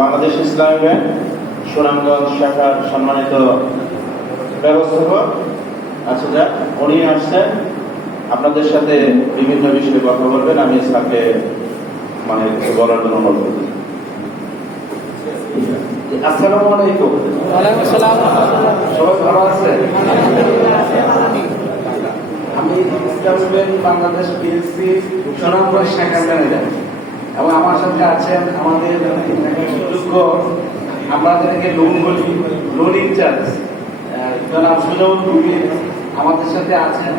বাংলাদেশ ইসলামী bank Sunamganj শাখার সম্মানিত ব্যবস্থাপক আচ্ছা যাক উনি আসছেন আপনাদের সাথে বিভিন্ন বিষয়ে কথা বলবেন। আমি স্যারকে কিছু বলার জন্য অনুরোধ করছি। আসসালামু আলাইকুম। ওয়ালাইকুম আসসালাম। সবাই ভালো আছেন? আমি ইসলামী ব্যাংক বাংলাদেশ পিএলসি সুনামগঞ্জ শাখার ম্যানেজার এবং আমার সাথে আছেন আমাদের সুযোগ্য আমাদেরকে লোন ইনচার্জ জনাব সুজন রুবিন। আমাদের সাথে আছেন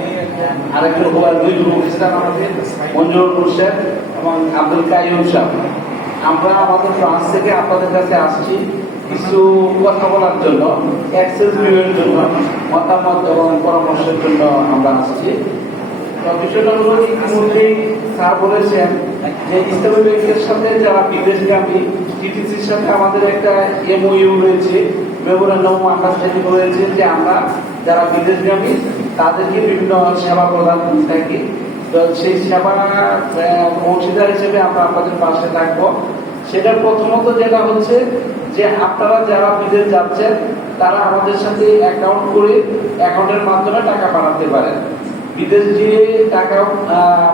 আরেকজন দুই অফিসার আমাদের মঞ্জুর হোসেন এবং আব্দুল কাইয়ুম সাহেব। আমরা আমাদের ব্রাঞ্চ থেকে আপনাদের কাছে আসছি কিছু কথা বলার জন্য, অ্যাক্সেস ভিউয়ের জন্য, মতামত এবং পরামর্শের জন্য আমরা আসছি। বিষয়টা হলো ইতিমধ্যে স্যার বলেছেন যে ইসলামী ব্যাংকের সাথে যারা বিদেশগামী টিটিসির সাথে আমাদের একটা এমওইউ রয়েছে, মেমোরেন্ডাম অফ আন্ডারস্ট্যান্ডিং রয়েছে যে আমরা যারা বিদেশগামী তাদেরকে বিভিন্ন সেবা প্রদান করে থাকি। তো সেই সেবা অংশীদার হিসেবে আমরা আপনাদের পাশে থাকবো। সেটা প্রথমত যেটা হচ্ছে যে আপনারা যারা বিদেশ যাচ্ছেন তারা আমাদের সাথে অ্যাকাউন্ট করে অ্যাকাউন্টের মাধ্যমে টাকা পাঠাতে পারেন। বিদেশ গিয়ে টাকা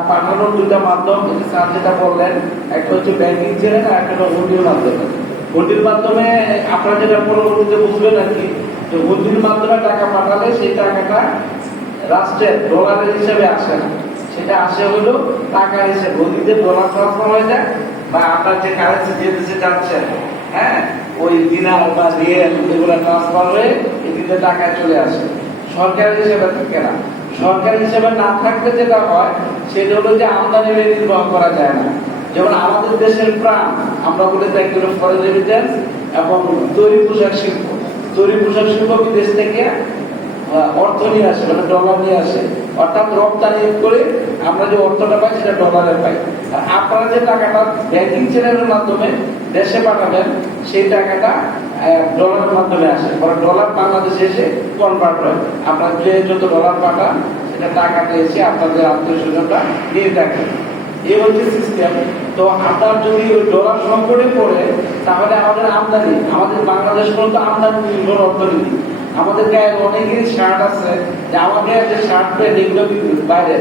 পাঠানোর দুটা মাধ্যম স্যার যেটা বললেন, একটা হচ্ছে ব্যাংকিং চ্যানেল আর একটা হলো হুন্ডির মাধ্যমে। হুন্ডির মাধ্যমে আপনারা যেটা পরবর্তীতে বুঝবেন আর কি, যে হুন্ডির মাধ্যমে টাকা পাঠালে সেই টাকাটা রাষ্ট্রের ডলারের হিসেবে আসে না, সেটা আসে হলো টাকা হিসেবে। হুন্ডিতে ডলার ট্রান্সফার হয়ে যায় বা আপনার যে কারেন্সি যে দেশে যাচ্ছেন, হ্যাঁ, ওই দিনার বা রিয়েল এগুলো ট্রান্সফার হয়ে এই দিনে টাকা চলে আসে, সরকারি হিসেবে থাকে না। সরকারি হিসেবে না থাকলে যেটা হয় সেটা হলো যে আমদানি নির্বাহ করা যায় না। যেমন আমাদের দেশের প্রাণ আমরা বলে থাকি ফরেন রেমিটেন্স এবং তৈরি পোশাক শিল্প। তৈরি পোশাক শিল্প বিদেশ থেকে অর্থ নিয়ে আসে, মানে ডলার নিয়ে আসে, অর্থাৎ রপ্তানি করে আমরা যে অর্থটা পাই সেটা ডলারে পাই। আর আপনারা যে টাকাটা ব্যাংকিং চ্যানেলের মাধ্যমে দেশে পাঠাবেন সেই টাকাটা ডলারের মাধ্যমে আসে, পরে ডলার বাংলাদেশে এসে কনভার্ট হয়। আপনার যে যত ডলার পাঠান সেটা টাকাটা এসে আপনাদের আত্মীয় স্বজনটা নিয়ে থাকেন। এই হচ্ছে সিস্টেম। তো আপনার যদি ওই ডলার সংকটে পড়ে তাহলে আমাদের আমদানি, আমাদের বাংলাদেশ মূলত আমদানি নির্ভর অর্থনীতি। আমাদের গায়ে অনেকেরই শার্ট আছে যে আমাদের যে শার্ট প্যান্ট এগুলো বাইরে,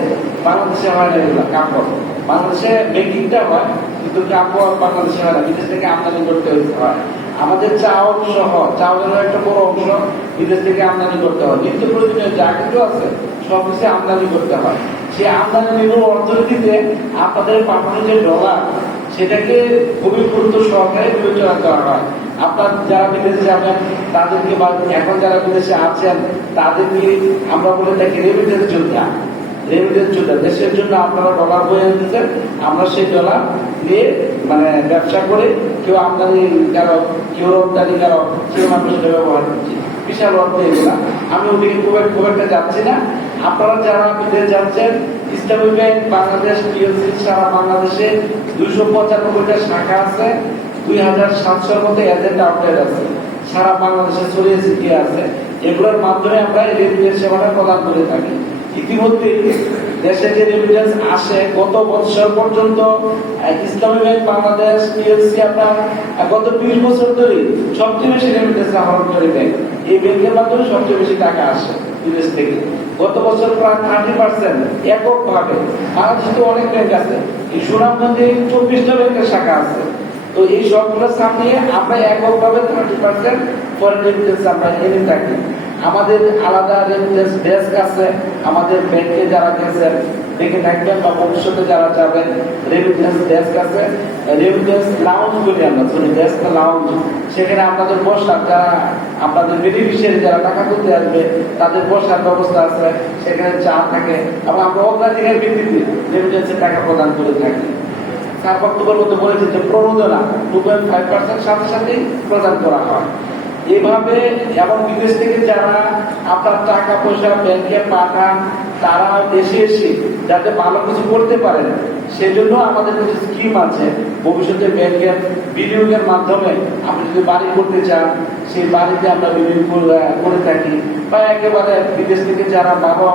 বাংলাদেশে হয় না, এগুলো কাপড় বাংলাদেশে মেকিংটা হয় কিন্তু কাপড় বাংলাদেশে হয় না, বিদেশ থেকে আমদানি করতে হয়। আমাদের চাউল সহ চাউলের একটা বড় অংশ বিদেশ থেকে আমদানি করতে হয়। নিত্য প্রয়োজনীয় যা কিছু আছে সবকিছু আমদানি করতে হয়। সেই আমদানি নির্ভর অর্থনীতিতে আপনাদের পাঠানো যে ডলার সেটাকে খুবই গুরুত্ব সহকারে বিবেচনা করা হয়। আপনার যারা বিদেশে যাবেন তাদেরকে বা এখন যারা বিদেশে আছেন তাদেরকে আমরা বলে থাকি রেমিটেন্স যোদ্ধা। রেমিটেন্স যোদ্ধা, দেশের জন্য আপনারা ডলার বয়ে দিচ্ছেন, আমরা সেই ডলার দিয়ে ব্যবসা করে কেউ আমদানি কারক, কেউ রপ্তানি কারক, কেউ মানুষ ব্যবহার করছে, বিশাল অর্থ এগুলা। আমি ওদিকে খুব একটা যাচ্ছি না। আপনারা যারা বিদেশ যাচ্ছেন, ইসলামী ব্যাংক বাংলাদেশ পিএলসি সারা বাংলাদেশে 295টা শাখা আছে, 2700 মতো এজেন্ট আউটলেট আছে, সারা বাংলাদেশে ছড়িয়ে ছিটিয়ে আছে। এগুলোর মাধ্যমে আমরা রেমিটেন্স সেবাটা প্রদান করে থাকি। ইতিমধ্যে দেশে যে রেমিটেন্স আসে গত বছর পর্যন্ত ইসলামী ব্যাংক বাংলাদেশ পিএলসি আপনার গত 20 বছর ধরে সবচেয়ে বেশি রেমিটেন্স আহরণ করে ব্যাংক। এই ব্যাংকের মাধ্যমে সবচেয়ে বেশি টাকা আসে বিদেশ থেকে। গত বছর প্রায় 30% এককভাবে। বাংলাদেশে তো অনেক ব্যাংক আছে, এই সুনামগঞ্জে 24টা ব্যাংকের শাখা আছে। তো এই সবগুলো সামনে আমরা এককভাবে 30% ফরেন রেমিটেন্স আমরা এনে থাকি। আমাদের আলাদা রেমিটেন্স ডেস্ক আছে। আমাদের ব্যাংকে যারা গেছেন দেখে থাকবেন বা ভবিষ্যতে যারা যাবেন, রেমিটেন্স ডেস্ক আছে। রেমিটেন্স লাউঞ্জ বলি আমরা, ডেস্ক লাউঞ্জ। সেখানে আপনাদের বসার, যারা আপনাদের বেনিফিশিয়ারি যারা টাকা তুলতে আসবে তাদের বসার ব্যবস্থা আছে, সেখানে চা থাকে এবং আমরা অগ্রাধিকার ভিত্তিতে রেমিটেন্সের টাকা প্রদান করে থাকি। তার বক্তব্যের মধ্যে বলেছে যে প্রণোদনা 2.5% সাথে সাথেই প্রদান করা হয়। এভাবে এবং বিদেশ থেকে যারা আপনার টাকা পয়সা ব্যাংকে পাঠান তারা দেশে এসে যাতে ভালো কিছু করতে পারেন সেজন্য আমাদের কিছু স্কিম আছে। ভবিষ্যতে ব্যাংকের বিনিয়োগের মাধ্যমে আপনি যদি বাড়ি করতে চান সেই বাড়িতে আমরা বিনিয়োগ করে থাকি, বা একেবারে বিদেশ থেকে যারা ভালো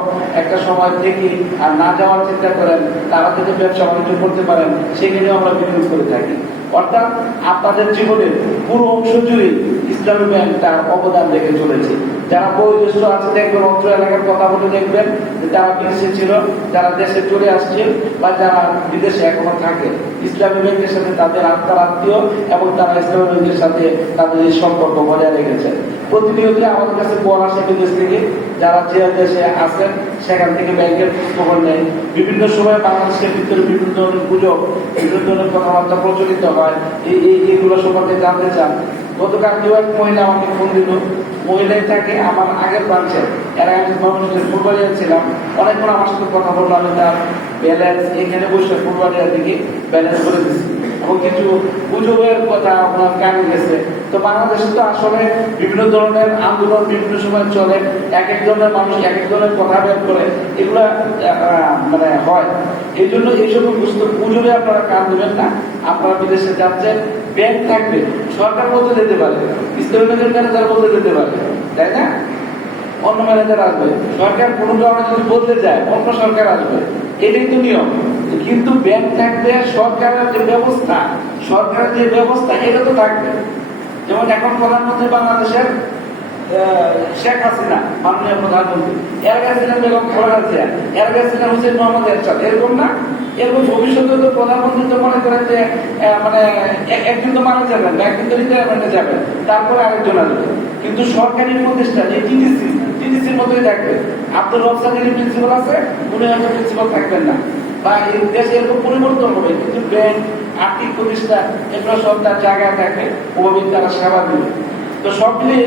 একটা সময় থেকে আর না যাওয়ার চিন্তা করেন তারা যদি ব্যবসা বাণিজ্য করতে পারেন সেখানেও আমরা বিনিয়োগ করে থাকি। অর্থাৎ আপনাদের জীবনের পুরো অংশ জুড়ে ইসলামী ব্যাংক তার অবদান রেখে চলেছে। যারা বয়োজ্যেষ্ঠ আছে দেখবেন, অত্র এলাকার কথা বলে দেখবেন যে যারা বিদেশে ছিল, যারা দেশে চলে আসছে বা যারা বিদেশে এখনো থাকে, ইসলামী ব্যাংকের সাথে তাদের আত্মার আত্মীয় এবং তারা ইসলামী ব্যাংকের সাথে তাদের এই সম্পর্ক বজায় রেখেছে। প্রতিনিয়ত আমাদের কাছে বল আসে বিদেশ থেকে, যারা যে দেশে আছেন সেখান থেকে ব্যাংকের খবর নেয়। বিভিন্ন সময় বাংলাদেশের ভিতরে বিভিন্ন ধরনের গুজব, বিভিন্ন ধরনের কথাবার্তা প্রচলিত হয়, এইগুলো সম্পর্কে জানতে চান। গতকাল এক মহিলা আমাকে ফোন দিল, মহিলাই থাকে আমার আগের ব্রাঞ্চের, এর আগে আমি ফুটবলিয়া ছিলাম, অনেকক্ষণ আমার সাথে কথা বললো, আমি তার ব্যালেন্স এখানে বসে ফুটবলিয়া দিকে ব্যালেন্স করে দিচ্ছি এবং কিছু গুজবের কথা আপনার কানে গেছে। তো বাংলাদেশে তো আসলে বিভিন্ন ধরনের আন্দোলন বিভিন্ন সময় চলে, এক এক ধরনের মানুষ এক এক ধরনের কথা বের করে, এগুলা মানে হয়। এই জন্য এইসব গুজবে আপনারা কান দেবেন না। আপনারা বিদেশে যাচ্ছেন, ব্যাংক থাকবে, সরকার বলতে যেতে পারে, ইসলামী ব্যাংকের ম্যানেজার বলতে যেতে পারে, তাই না? অন্য ম্যানেজার আসবে, সরকার কোনো কারণে যদি বলতে যায় অন্য সরকার আসবে, এটাই তো নিয়ম। কিন্তু ব্যাংক থাকবে, সরকারের যে ব্যবস্থা, সরকারের যে ব্যবস্থা এটা তো থাকবে। যেমন এখন প্রধানমন্ত্রী বাংলাদেশের শেখ হাসিনা, মাননীয় প্রধানমন্ত্রী, এর কাছে ছিলেন বেগম খালেদা জিয়া, এর কাছে ছিলেন হুসেইন মোহাম্মদ এরশাদ, এরকম না? এরকম ভবিষ্যতে তো প্রধানমন্ত্রী তো মনে করেন যে মানে একদিন তো মারা যাবেন, একদিন তো রিটায়ারমেন্টে যাবেন, তারপরে আরেকজন আসবে। কিন্তু সরকারি প্রতিষ্ঠান এই টিটিসির মতোই থাকবে। আব্দুল রব সাদির প্রিন্সিপাল আছে, উনি হয়তো প্রিন্সিপাল থাকবেন না, বা এই দেশে এরকম পরিবর্তন হবে, কিন্তু ব্যাংক আর্থিক প্রতিষ্ঠান এগুলো সব তার জায়গায় থাকবে, ওভাবে তারা সেবা দেবে। তো সব মিলিয়ে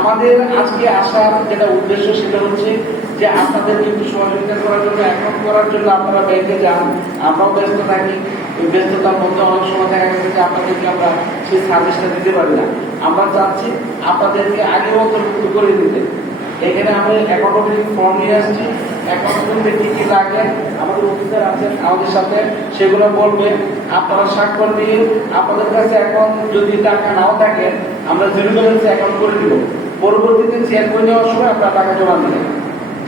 আমাদের আজকে আসার যেটা উদ্দেশ্য সেটা হচ্ছে যে আপনাদেরকে একটু সহযোগিতা করার জন্য, এখন করার জন্য আপনারা ব্যাংকে যান, আমরাও ব্যস্ত থাকি, ওই ব্যস্ততার মধ্যে অনেক সময় দেখা গেছে যে আপনাদেরকে আমরা সেই সার্ভিসটা দিতে পারি না। আমরা চাচ্ছি আপনাদেরকে আগেও অন্তর্ভুক্ত করে দিতে। এখানে আমি অ্যাকাউন্ট ওপেনিং ফর্ম নিয়ে আসছি, অ্যাকাউন্ট খুলতে কি কি লাগে আমাদের অফিসার আছেন আমাদের সাথে, সেগুলো বলবে। আপনারা স্বাক্ষর দিয়ে আপনাদের কাছে এখন যদি টাকা নাও থাকে আমরা জিরো ব্যালেন্সে অ্যাকাউন্ট করে দিব। পরবর্তীতে চেক করে নেওয়ার সময় আপনারা টাকা জমা দেবেন।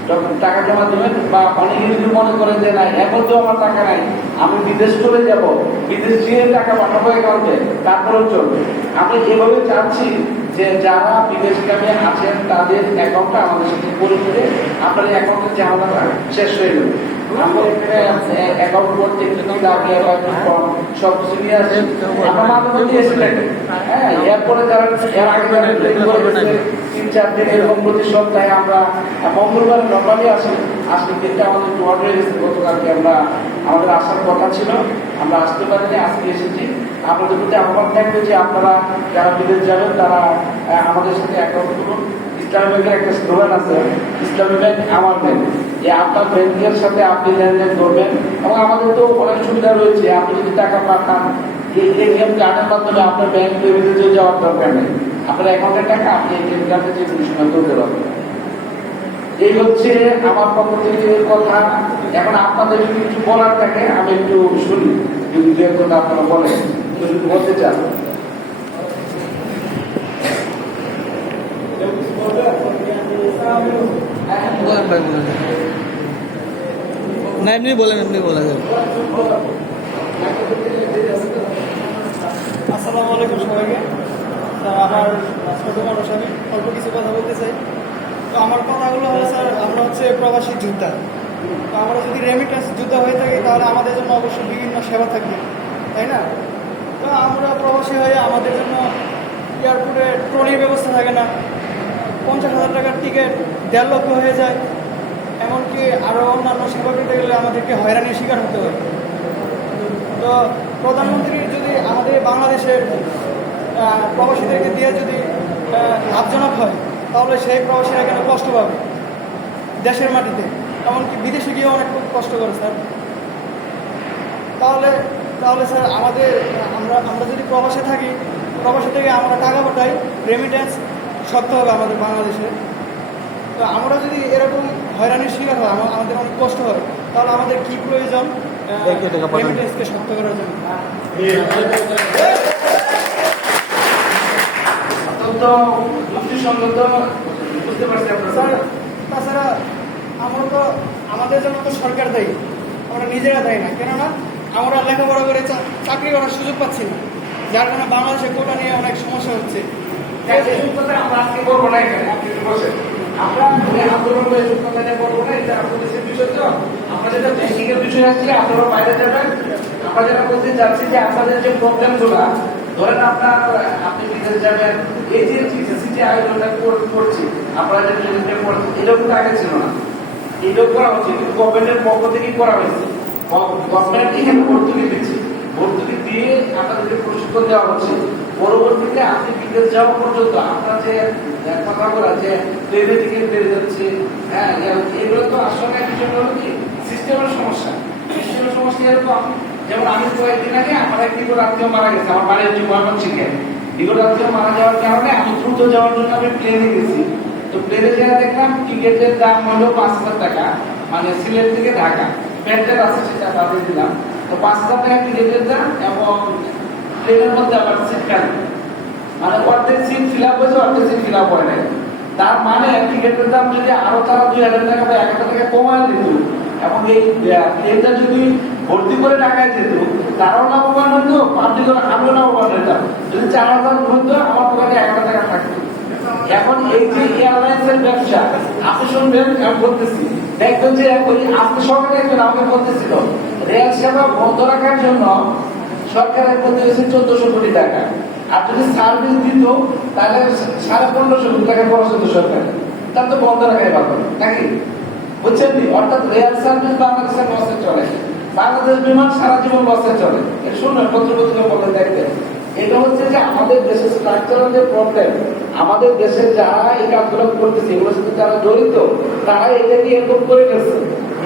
যখন টাকা জমা দেবেন, বা অনেকে যদি মনে করেন যে না এখন তো আমার টাকা নাই, আমি বিদেশ চলে যাব, বিদেশ গিয়ে টাকা পাঠাবো অ্যাকাউন্টে, তারপরেও চলবে। আমি এভাবে চাচ্ছি যে যারা বিদেশগামী আছেন তাদের অ্যাকাউন্টটা আমাদের সাথে করে দিলে আপনার অ্যাকাউন্টের ঝামেলাটা শেষ হয়ে যাবে। আমরা এখানে অ্যাকাউন্ট করতে সব কিছু নিয়ে আসেন, আমরা মাঝে মধ্যে এসে থাকি। হ্যাঁ, এরপরে যারা এর আগে 3-4 দিন এরকম প্রতি সপ্তাহে আমরা মঙ্গলবার নর্মালি আসি, আজকে দিনটা আমাদের ওয়ার্ড হয়ে গেছে। গতকালকে আমাদের আসার কথা ছিল, আমরা আসতে পারিনি, আজকে এসেছি। আপনাদের প্রতি আহ্বান থাকবে যে আপনারা যারা বিদেশ যাবেন তারা আমাদের সাথে অ্যাকাউন্ট করুন। ইসলামী ব্যাংকের একটা স্লোগান আছে, ইসলামী ব্যাংক আমার ব্যাংক। আপনার ব্যাংকের সাথে আপনি লেনদেন করবেন, এবং আমাদের তো অনেক সুবিধা রয়েছে। আপনি যদি টাকা পাঠান এটিএম কার্ডের মাধ্যমে আপনার ব্যাংকে বিদেশে যাওয়ার দরকার নেই, আপনার অ্যাকাউন্টের টাকা আপনি এটিএম কার্ডে যে কোনো সময় তুলতে পারবেন। এই হচ্ছে আমার পক্ষ থেকে কথা। এখন আপনাদের যদি কিছু বলার থাকে আমি একটু শুনি, যদি দু এক কথা আপনারা বলেন, যদি বলতে চান। না এমনি বলেন, এমনি বলা যাবে। আসসালামু আলাইকুম সবাইকে। তো আমার ছোটো মানুষ, আমি অল্প কিছু কথা বলতে চাই। তো আমার কথাগুলো হলো স্যার, আমরা হচ্ছে প্রবাসী যোদ্ধা। তো আমরা যদি রেমিটেন্স যোদ্ধা হয়ে থাকি তাহলে আমাদের জন্য অবশ্যই বিভিন্ন সেবা থাকবে, তাই না? তো আমরা প্রবাসী হয়ে আমাদের জন্য এয়ারপোর্টে ট্রলির ব্যবস্থা থাকে না, 50,000 টাকার টিকিট 1.5 লক্ষ হয়ে যায়। এমনকি আরও অন্যান্য সেবা পেতে গেলে আমাদেরকে হয়রানির শিকার হতে হয়। তো প্রধানমন্ত্রী যদি আমাদের বাংলাদেশের প্রবাসীদেরকে দিয়ে যদি লাভজনক হয় তাহলে সেই প্রবাসীরা কেন কষ্ট পাবে দেশের মাটিতে, এমনকি বিদেশে গিয়ে অনেক কষ্ট করে স্যার। তাহলে স্যার আমরা যদি প্রবাসে থাকি, প্রবাসী থেকে আমরা টাকা পাঠাই, রেমিটেন্স শক্ত হবে আমাদের বাংলাদেশে। তো আমরা যদি এরকম হয়রানির শিকার হয় আমাদের অনেক কষ্ট হয়, তাহলে আমাদের কি প্রয়োজন রেমিটেন্সকে শক্ত করার জন্য? অত্যন্ত যুক্তিসঙ্গত, বুঝতে পারছি আপনার স্যার তাছাড়া আমরা তো আমাদের জন্য তো সরকার দায়ী, আমরা নিজেরা দায়ী না। কেননা আমরা লেখাপড়া করে চাকরি করার সুযোগ পাচ্ছি না, যার কারণে বাংলাদেশে কোটা নিয়ে অনেক সমস্যা হচ্ছে। আমরা আজকে করবো না, এখানে আপনি একটু বসেন। আমরা আন্দোলন করে কথা করবো না, এটা আপনাদের বিষয়। তো আমরা যেটা বেসিকের বিষয় আসছে, আপনারা বাইরে যাবেন। আমরা যেটা বলতে চাচ্ছি যে আপনাদের যে প্রবলেম গুলা, ধরেন আপনি বিদেশ যাবেন, এই যে টিসিসি যে আয়োজনটা করছি, আপনারা যে ট্রেনিংটা করছেন, এরকম আগে ছিল না। এটাও করা হচ্ছে, কিন্তু গভর্নমেন্টের পক্ষ থেকেই করা হয়েছে। গভর্নমেন্ট এখানে ভর্তুকি দিচ্ছে, ভর্তুকি দিয়ে আপনাদেরকে প্রশিক্ষণ দেওয়া হচ্ছে। পরবর্তীতে আপনি বিদেশ যাওয়া পর্যন্ত আপনার যে কথাগুলো যে ট্রেনে টিকিট বেড়ে যাচ্ছে, হ্যাঁ, এগুলো তো আসলে বিষয়টা হলো কি সিস্টেমের সমস্যা। সিস্টেমের সমস্যা এরকম, যেমন আমি কয়েকদিন আগে আমার এক বিগত আত্মীয় মারা গেছে, আমার বাড়ির যে ময়মনসিংহে। বিগত আত্মীয় মারা যাওয়ার কারণে আমি দ্রুত যাওয়ার জন্য আমি প্লেনে গেছি। তো প্লেনে যাওয়া দেখলাম টিকিটের দাম হলো 5,000 টাকা, মানে সিলেট থেকে ঢাকা। প্যান্টের আছে সেটা বাদে দিলাম। তো 5,000 টাকা টিকিটের দাম, এবং প্লেনের মধ্যে আবার সিট খালি, মানে অর্ধেক সিট ফিল আপ হয়েছে, অর্ধেক সিট ফিল আপ হয় নাই। তার মানে টিকিটের দাম যদি আরো তারা 2,000 টাকা বা 1,000 টাকা কমায় দিত, এবং এই প্লেনটা যদি ভর্তি করে টাকায় যেত, তারাও লাভবান হতো, পাবলিকের আমিও লাভবান হতাম। যদি 4,000 হতো, আমার পকেটে 1,000 টাকা থাকতো। এখন এই যে এয়ারলাইন্সের ব্যবসা, আপনি শুনবেন, আমি বলতেছি, দেখবেন যে ওই আপনি সবাই দেখবেন, আমাকে বলতেছিল রেল সেবা বন্ধ রাখার জন্য সরকারের প্রতি হয়েছে 1400 কোটি টাকা। আর যদি সার্ভিস দিত তাহলে 1550 কোটি টাকা খরচ হতো সরকার। তার তো বন্ধ রাখাই ভালো নাকি, বুঝছেন? অর্থাৎ রেল সার্ভিস বাংলাদেশের লসে চলে, বাংলাদেশ বিমান সারা জীবন লসে চলে। এটা শুনবেন, পত্রপত্রিকা বলে দেখবেন। এটা হচ্ছে যে আমাদের দেশের স্ট্রাকচারাল যে প্রবলেম, আমাদের দেশে যারা এই কাজগুলো করতেছে, এগুলোর সাথে যারা জড়িত, তারা এটাকে এরকম করে ফেলছে।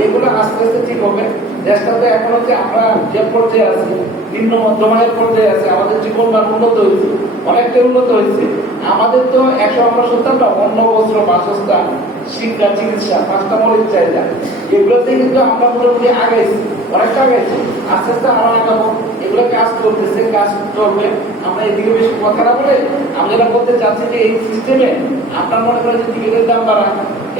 এগুলো আস্তে আস্তে ঠিক হবে। দেশটাতে এখন হচ্ছে আমরা যে পর্যায়ে আছি, নিম্ন মধ্যমায়ের পর্যায়ে আছে, আমাদের জীবন মান উন্নত হয়েছে, অনেকটা উন্নত হয়েছে। আমাদের তো 100 আমরা সত্তরটা অন্ন, বস্ত্র, বাসস্থান, শিক্ষা, চিকিৎসা, 5টা মৌলিক চাহিদা, এগুলোতে কিন্তু আমরা মোটামুটি আগাইছি, অনেকটা আগাইছি। আস্তে আস্তে আরো আগাবো। এগুলো কাজ করতেছে, কাজ চলবে। আমরা এদিকে বেশি কথা না বলে আমি যেটা বলতে চাচ্ছি যে এই সিস্টেমে আপনার মনে করেন যে টিকিটের দাম বাড়া,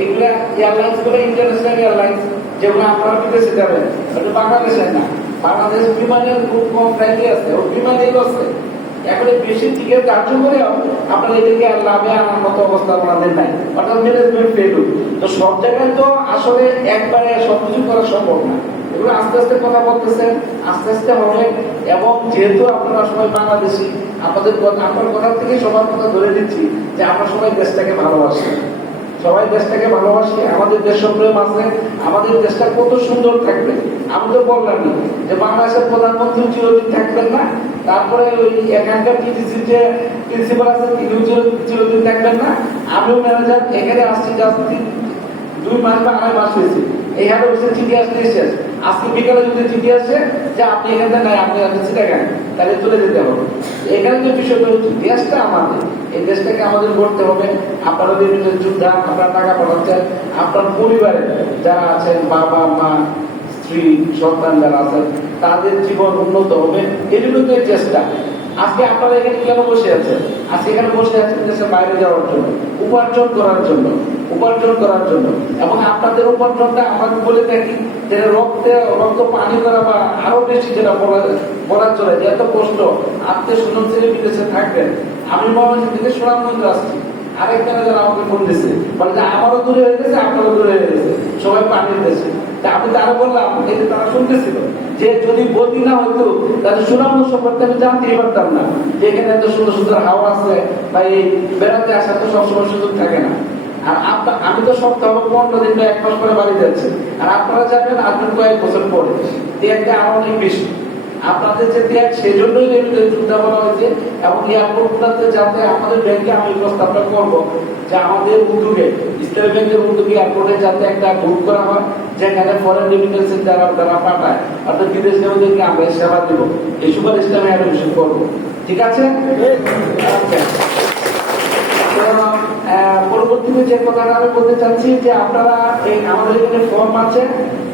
এগুলা এয়ারলাইন্স গুলো ইন্টারন্যাশনাল এয়ারলাইন্স, যেগুলো আপনারা বিদেশে যাবেন, হয়তো বাংলাদেশে না, বাংলাদেশ বিমানের খুব কম ফ্লাইটে আছে, ও বিমানেই আছে। এখন বেশি টিকিট ধার্য করেও আপনার এদেরকে লাভে আনার মতো অবস্থা আপনাদের নাই, অর্থাৎ ম্যানেজমেন্ট ফেলু। তো সব জায়গায় তো আসলে একবারে সবকিছু করা সম্ভব না। এগুলো আস্তে আস্তে কথা বলতেছেন, আস্তে আস্তে হবে। এবং যেহেতু আপনারা সবাই বাংলাদেশি, আপনার কথা থেকে সবার কথা ধরে দিচ্ছি যে আমরা সবাই দেশটাকে ভালোবাসি, সবাই দেশটাকে ভালোবাসি, আমাদের দেশপ্রেম আছে, আমাদের দেশটা কত সুন্দর থাকবে। আমি তো বললাম যে বাংলাদেশের প্রধানমন্ত্রী চিরদিন থাকবেন না, তারপরে ওই এখানকার টিটিসির যে প্রিন্সিপাল আছে তিনিও চিরদিন থাকবেন না, আমিও ম্যানেজার এখানে আসছি জাস্ট 2 মাস বা 2.5 মাস হয়েছে। এই হারে বসে চিঠি আসলে শেষ। আজকে বিকালে যদি চিঠি আসে যে আপনি এখানে নাই, আপনি আসছেন এখানে, তাহলে চলে যেতে হবে। এখানে যে বিষয়টা হচ্ছে দেশটা আমাদের, এই দেশটাকে আমাদের গড়তে হবে। আপনারা বিভিন্ন যোদ্ধা, আপনার টাকা পাঠাচ্ছেন, আপনার পরিবারে যারা আছেন, বাবা মা, স্ত্রী, সন্তান যারা আছেন, তাদের জীবন উন্নত হবে। এই জন্য তো এই চেষ্টা। আজকে আপনারা এখানে কেন বসে আছেন? আজকে এখানে বসে আছেন দেশের বাইরে যাওয়ার জন্য, উপার্জন করার জন্য, উপার্জন করার জন্য। এবং আপনাদের উপার্জনটা আমরা বলে থাকি যে রক্ত পানি করা, বা আরো বেশি যেটা বলা চলে যে এত কষ্ট, আত্মীয় স্বজন ছেড়ে বিদেশে থাকবেন। আমি ময়মনসিংহ থেকে সুনামগঞ্জ আসছি, আরেকজন যারা আমাকে ফোন দিচ্ছে, বলে যে আমারও দূরে হয়ে গেছে, আপনারও দূরে হয়ে গেছে, সবাই পানির দেশে। আমি তারা বললাম, এই যে তারা শুনতেছিল যে যদি বদি না হইতো তাহলে সুনামগঞ্জ সম্পর্কে আমি জানতেই পারতাম না যে এখানে এত সুন্দর সুন্দর হাওয়া আছে, বা এই বেড়াতে আসা তো সবসময় সুযোগ থাকে না। আর আমি তো সপ্তাহ 15 দিন বা 1 মাস পরে বাড়ি যাচ্ছি, আর আপনারা যাবেন আপনার কয়েক বছর পরে। একটা আরো অনেক বেশি আপনাদের যে ত্যাগ, সেজন্যই যোদ্ধা বলা হয়েছে। এবং এয়ারপোর্টগুলোতে যাতে আমাদের ব্যাংকে আমি প্রস্তাবটা করবো যে আমাদের উদ্যোগে, স্টেট ব্যাংকের উদ্যোগে এয়ারপোর্টে যাতে একটা গ্রুপ করা হয়, যেখানে ফরেন রেমিটেন্সের যারা পাঠায়, অর্থাৎ বিদেশ নেওয়াদেরকে আমরা সেবা দেবো। এই সুপারিশটা আমি অ্যাডমিশন করবো, ঠিক আছে? পরবর্তীতে যে কথাটা আমি বলতে চাচ্ছি যে আপনারা এই আমাদের এখানে ফর্ম আছে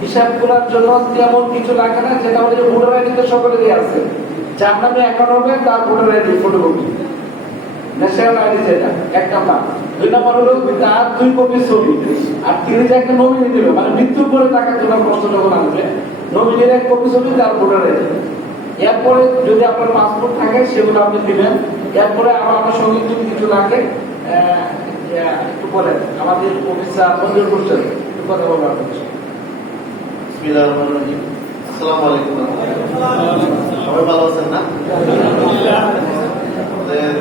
হিসাব করার জন্য তেমন কিছু লাগে না, যেটা আমাদের ভোটার আইডি তো সকলেরই আছে। যার নামে অ্যাকাউন্ট হবে তার voter ID photocopy, national ID, যেটা এক নাম্বার। 2 নাম্বার হলো তার 2 কপি ছবি, আর তিনি যে একটা নমিনি দেবে, মানে মৃত্যুর পরে টাকা তোলা খরচ যখন আসবে, নমিনির 1 কপি ছবি তার ভোটার আইডি। এরপরে যদি আপনার পাসপোর্ট থাকে সেগুলো আপনি দিবেন। এরপরে আমার সঙ্গে যদি কিছু লাগে একটু বলেন, আমাদের অফিসার মঞ্জুর করছেন, একটু কথা বলবেন। বিসমিল্লাহির রহমানির রহিম। আসসালামু আলাইকুম। সবাই ভালো আছেন না? আমাদের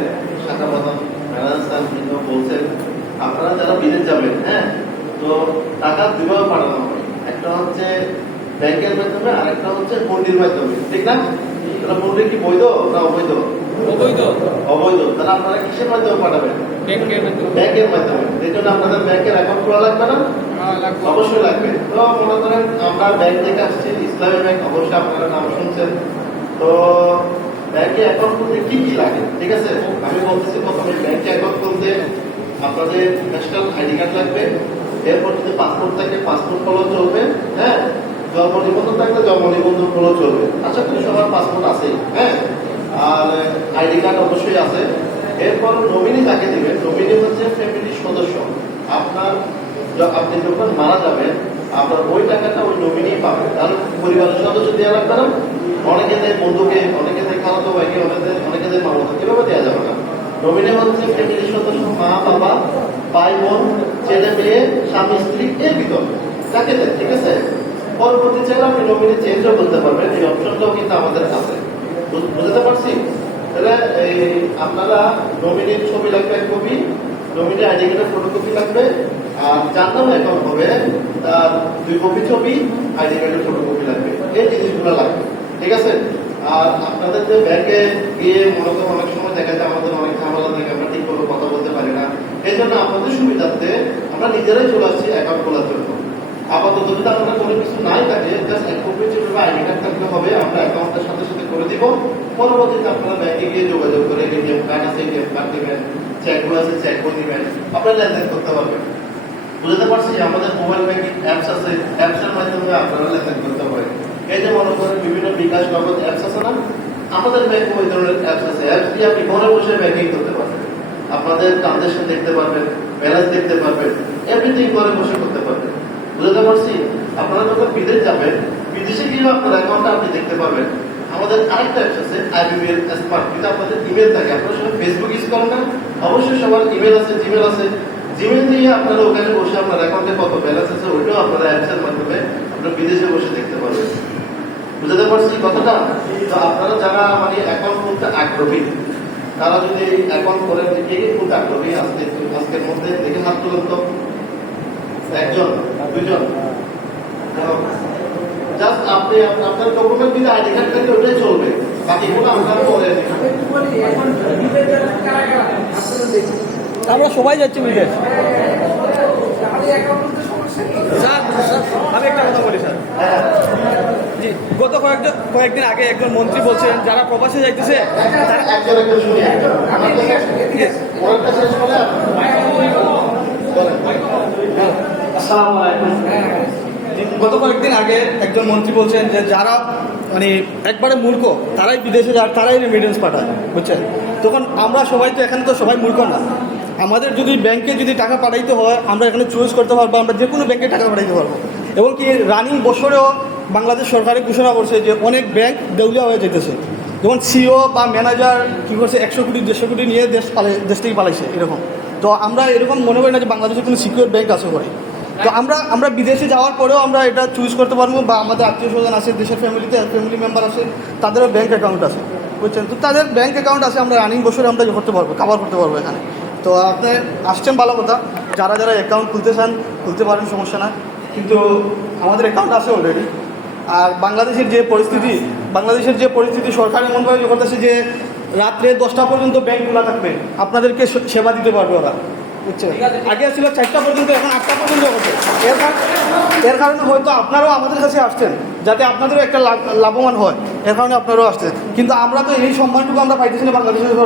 শাখা প্রধান ম্যানেজার স্যার কিন্তু বলছেন আপনারা যারা বিদেশ যাবেন, হ্যাঁ, তো টাকা দুইভাবে পাঠানো হবে। একটা হচ্ছে ব্যাংকের মাধ্যমে, আর একটা হচ্ছে মন্ডির মাধ্যমে, ঠিক না? তাহলে মন্ডি কি বৈধ না অবৈধ? অবৈধ। তাহলে আপনারা কিসের মাধ্যমে পাঠাবেন? ব্যাংকের মাধ্যমে। এই জন্য আপনাদের ব্যাংকের অ্যাকাউন্ট খোলা লাগবে না? অবশ্যই লাগবে। তো মনে করেন আমরা ব্যাংক থেকে আসছি, ইসলামী ব্যাংক, অবশ্যই আপনারা নাম শুনছেন। তো ব্যাংকে অ্যাকাউন্ট খুলতে কি কি লাগে, ঠিক আছে? আমি বলতেছি প্রথমে ব্যাংকে অ্যাকাউন্ট খুলতে আপনাদের ন্যাশনাল আইডি কার্ড লাগবে। এরপর যদি পাসপোর্ট থাকে পাসপোর্ট ফলো চলবে, হ্যাঁ। জন্ম নিবন্ধন থাকলে জন্ম নিবন্ধন ফলো চলবে। আশা করি সবার পাসপোর্ট আছে, হ্যাঁ। আর আইডি কার্ড অবশ্যই আছে। এরপর নমিনি তাকে দিবেন। নমিনি হচ্ছে ফ্যামিলির সদস্য। আপনি যখন মারা যাবেন আপনার ওই টাকাটা ওই নমিনি পাবেন। তাহলে পরিবারের সদস্য দেওয়া লাগবে না। অনেকে দেয় বন্ধুকে, অনেকে দেয় খালাতো ভাইকে, অনেকে দেয় মামাকে, কিভাবে দেওয়া যাবে না। নমিনি হচ্ছে ফ্যামিলির সদস্য, মা বাবা, ভাই বোন, ছেলে মেয়ে, স্বামী স্ত্রী, এর ভিতর যাকে দেয়, ঠিক আছে? পরবর্তী চাইলে আপনি নমিনি চেঞ্জও করতে পারবেন, এই অপশনটাও কিন্তু আমাদের আছে। বুঝতে পারছি? তাহলে এই আপনারা নমিনির ছবি লাগবে 1 কপি, নমিনি আইডি কার্ডের ফটোকপি লাগবে, আর যার নামে অ্যাকাউন্ট হবে তার 2 কপি ছবি, আইডি কার্ডের ফটোকপি লাগবে। এই জিনিসগুলো লাগবে, ঠিক আছে? আর আপনাদের যে ব্যাংকে গিয়ে মনে করেন অনেক সময় দেখা যায় আমাদের অনেক ঝামেলা থাকে, আমরা ঠিক করে কথা বলতে পারি না। এই জন্য আপনাদের সুবিধার্থে আমরা নিজেরাই চলে আসছি অ্যাকাউন্ট খোলার জন্য। আপাতত যদি আপনার কোনো কিছু নাই থাকে, জাস্ট 1 কপি ছবি বা আইডি কার্ড থাকতে হবে, আমরা অ্যাকাউন্টের সাথে সাথে করে দিব। পরবর্তীতে আপনারা ব্যাংকে গিয়ে যোগাযোগ করে এটিএম কার্ড আছে, এটিএম কার্ড দিবেন, চেক বই আছে, চেক বই দিবেন, আপনারা লেনদেন করতে পারবেন। বুঝতে পারছি? আমাদের মোবাইল ব্যাংকিং অ্যাপস আছে, অ্যাপসের মাধ্যমে আপনারা লেনদেন করতে পারেন। এই যে মনে করেন বিভিন্ন বিকাশ নগদ অ্যাপস আছে না, আমাদের ব্যাংকে ওই ধরনের অ্যাপস আছে। অ্যাপস দিয়ে আপনি ঘরে বসে ব্যাংকিং করতে পারবেন। আপনাদের ট্রানজাকশন দেখতে পারবেন, ব্যালেন্স দেখতে পারবেন, এভরিথিং ঘরে বসে করতে পারবেন। বুঝতে পারছি? আপনারা যখন বিদেশ যাবেন, বিদেশে গিয়েও আপনার অ্যাকাউন্টটা আপনি দেখতে পারবেন। আমাদের আরেকটা অ্যাপস আছে IBBL স্মার্ট, কিন্তু আপনাদের ইমেল থাকে। আপনারা সবাই ফেসবুক ইউজ করেন না? অবশ্যই সবার ইমেল আছে, জিমেল আছে। জিমেল দিয়ে আপনারা ওখানে বসে আপনার অ্যাকাউন্টে কত ব্যালেন্স আছে ওইটাও আপনারা অ্যাপসের মাধ্যমে আপনারা বিদেশে বসে দেখতে পারবেন। বুঝতে পারছি কথাটা? তো আপনারা যারা মানে অ্যাকাউন্ট খুলতে আগ্রহী, তারা যদি অ্যাকাউন্ট করেন, কে কে খুলতে আগ্রহী আজকের মধ্যে দেখে হাত তুলেন তো। 1 জন 2 জন, জাস্ট আপনি আপনার ডকুমেন্ট দিলে আইডি কার্ড থাকলে ওটাই চলবে, বাকিগুলো আপনার পরে। আমরা সবাই যাচ্ছি বিদেশ। স্যার আমি একটা কথা বলি স্যার। জি, গত কয়েকদিন আগে একজন মন্ত্রী বলছেন যারা প্রবাসে যাইতেছে তারা একজন শুনি, ওরটা শেষ করে আসসালামু আলাইকুম। গত কয়েকদিন আগে একজন মন্ত্রী বলছেন যে যারা মানে একবারে মূর্খ তারাই বিদেশে যায়, তারাই রেমিটেন্স পাঠায়, বুঝছেন? তখন আমরা সবাই তো এখানে তো সবাই মূর্খ না। আমাদের যদি ব্যাংকে যদি টাকা পাঠাইতে হয় আমরা এখানে চুজ করতে পারবো, আমরা যে কোনো ব্যাংকে টাকা পাঠাইতে পারবো। এবং কি রানিং বছরেও বাংলাদেশ সরকারের ঘোষণা করছে যে অনেক ব্যাংক দেউলিয়া হয়ে যেতেছে। যেমন সিও বা ম্যানেজার কী করছে 100 কোটি 150 কোটি নিয়ে দেশ থেকে পালাইছে এরকম। তো আমরা এরকম মনে করি না যে বাংলাদেশে কোনো সিকিউর ব্যাংক আছে করে। তো আমরা বিদেশে যাওয়ার পরেও আমরা এটা চুজ করতে পারবো, বা আমাদের আত্মীয় স্বজন আছে, দেশের ফ্যামিলি মেম্বার আছে, তাদেরও ব্যাংক অ্যাকাউন্ট আছে, বুঝছেন? তো তাদের ব্যাংক অ্যাকাউন্ট আছে, আমরা রানিং বছরে আমরা করতে পারবো, কাভার করতে পারবো এখানে। তো আপনি আসছেন ভালো কথা, যারা যারা অ্যাকাউন্ট খুলতে চান খুলতে পারেন, সমস্যা না। কিন্তু আমাদের অ্যাকাউন্ট আছে অলরেডি। আর বাংলাদেশের যে পরিস্থিতি সরকার এমনভাবে ইয়ে করতেছে যে রাত্রে 10টা পর্যন্ত ব্যাংক খোলা থাকবে, আপনাদেরকে সেবা দিতে পারবে ওরা, বুঝছেন? আগে ছিল 4টা পর্যন্ত, এখন 8টা পর্যন্ত হচ্ছে। এর কারণে হয়তো আপনারাও আমাদের কাছে আসছেন যাতে আপনাদেরও একটা লাভবান হয়, এর কারণে আপনারাও আসছেন। কিন্তু আমরা তো এই সম্মানটুকু আমরা পাইতেছি না বাংলাদেশের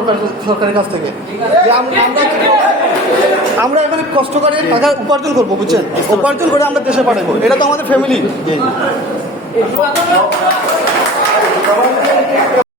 সরকারের কাছ থেকে, যে আমরা আমরা এখানে কষ্ট করে টাকা উপার্জন করবো, বুঝছেন? উপার্জন করে আমরা দেশে পাঠাবো, এটা তো আমাদের ফ্যামিলি।